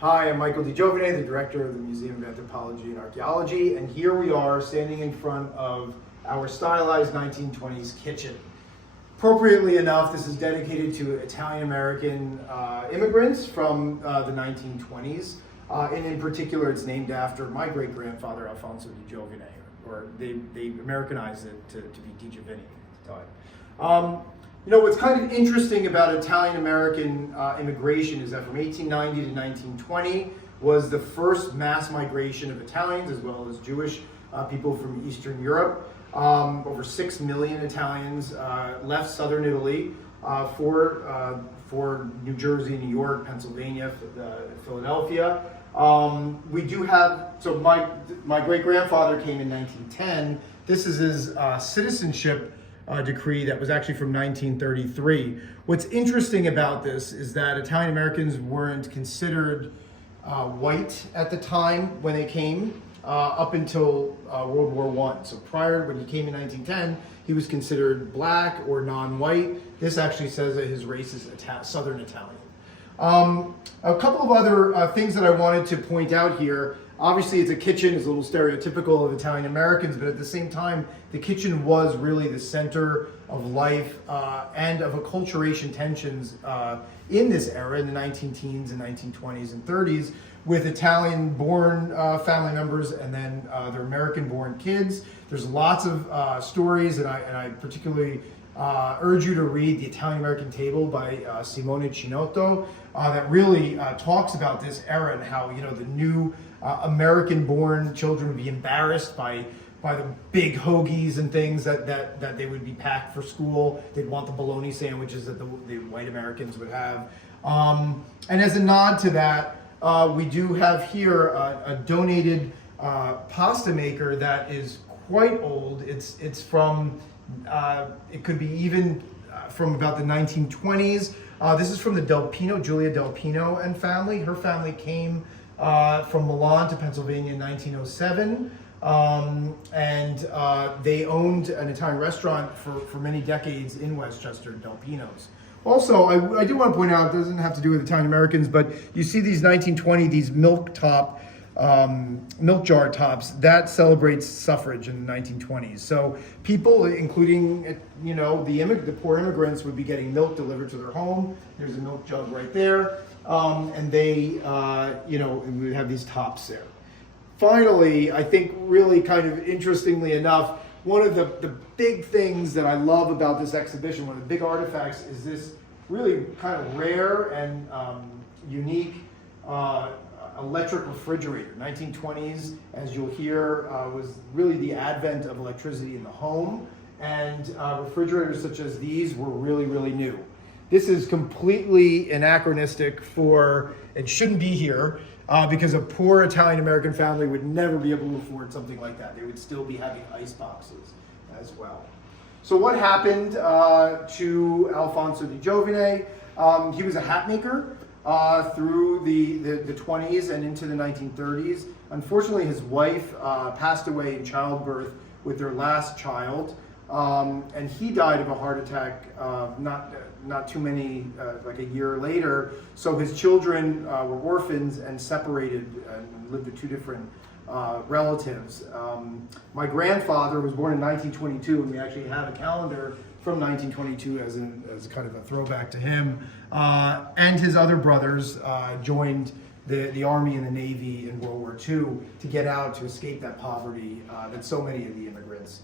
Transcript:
Hi, I'm Michael Giovine, the director of the Museum of Anthropology and Archaeology, and here we are standing in front of our stylized 1920s kitchen. Appropriately enough, this is dedicated to Italian-American immigrants from the 1920s, and in particular it's named after my great-grandfather Alfonso di Giovine, or they Americanized it to be Di Giovine at the time. You know, what's kind of interesting about Italian-American immigration is that from 1890 to 1920 was the first mass migration of Italians as well as Jewish people from Eastern Europe. Over 6 million Italians left southern Italy for New Jersey, New York, Pennsylvania, Philadelphia. We do have, so my great-grandfather came in 1910. This is his citizenship decree that was actually from 1933. What's interesting about this is that Italian Americans weren't considered white at the time when they came up until World War I. So prior, when he came in 1910, he was considered black or non-white. This actually says that his race is Southern Italian. A couple of other things that I wanted to point out here. Obviously, it's a kitchen, it's a little stereotypical of Italian Americans, but at the same time, the kitchen was really the center of life and of acculturation tensions in this era, in the 19-teens and 1920s and 30s, with Italian-born family members and then their American-born kids. There's lots of stories, and I particularly urge you to read The Italian-American Table by Simone Cinotto that really talks about this era and how, you know, the new American-born children would be embarrassed by the big hoagies and things that they would be packed for school. They'd want the bologna sandwiches that the white Americans would have. And as a nod to that, we do have here a donated pasta maker that is quite old. It's from, it could be even from about the 1920s. This is from the Del Pino, Julia Del Pino and family. Her family came from Milan to Pennsylvania in 1907. And they owned an Italian restaurant for many decades in Westchester, Del Pino's. Also, I do want to point out, it doesn't have to do with Italian Americans, but you see these 1920, these milk jar tops, that celebrates suffrage in the 1920s. So people, including, you know, the poor immigrants would be getting milk delivered to their home. There's a milk jug right there. And they, you know, we have these tops there. Finally, I think really kind of interestingly enough, one of the big things that I love about this exhibition, one of the big artifacts, is this really kind of rare and unique electric refrigerator. 1920s, as you'll hear, was really the advent of electricity in the home, and refrigerators such as these were really, really new. This is completely anachronistic for, it shouldn't be here, because a poor Italian-American family would never be able to afford something like that. They would still be having ice boxes as well. So what happened to Alfonso di Giovine? He was a hat maker through the 20s and into the 1930s. Unfortunately, his wife passed away in childbirth with their last child, and he died of a heart attack not too many, like a year later. So his children were orphans and separated and lived with two different relatives. My grandfather was born in 1922, and we actually have a calendar from 1922 as kind of a throwback to him. And his other brothers joined the Army and the Navy in World War II to get out, to escape that poverty that so many of the immigrants